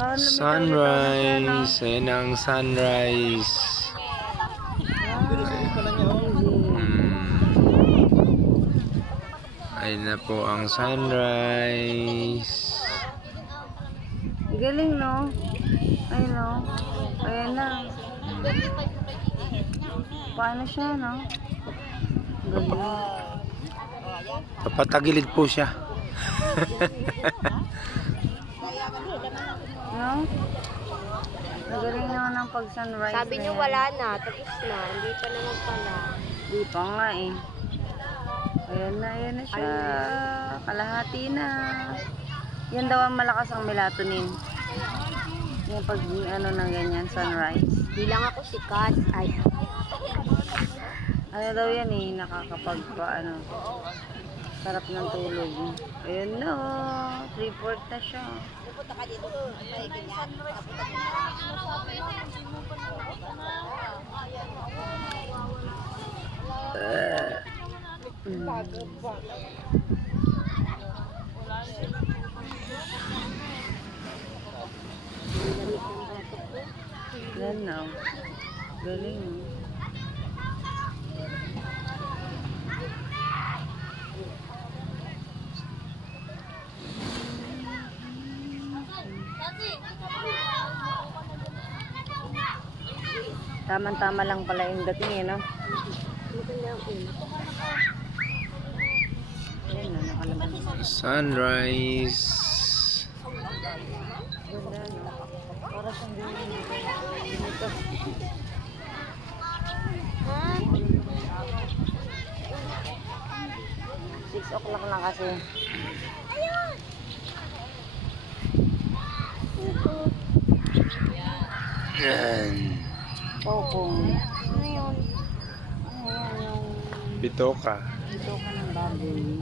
Sunrise. Ayan ang sunrise. Ayan na po ang sunrise. Galing, no? Ayun, no? Ayan na. Paano siya, no? Galing. Papatagilid po siya. No? Galing naman ang pag-sunrise. Sabi niyo wala na, tapos na. Hindi pa naman pala. Di pa nga eh. Ayan na siya. Kalahati na. Yan daw ang malakas ang melatonin. Yung pag ano ng ganyan, sunrise. Di lang ako sikat. Ay. Ano daw yan eh, nakakapagpa ano. Sarap ng tulog. Ayun na oh. 3/4 na siya. Pupunta ka dito. May ganyan. Yan na. Galing. Tama-tama lang pala yung dating eh, no? Ayan na, nakalaman. Sunrise. Ganda, no? Para siyang dito. 6 o'clock lang kasi. Yan. Pokong. Ano yun? Ano yan yung Bitoka. ito ka ng baboy.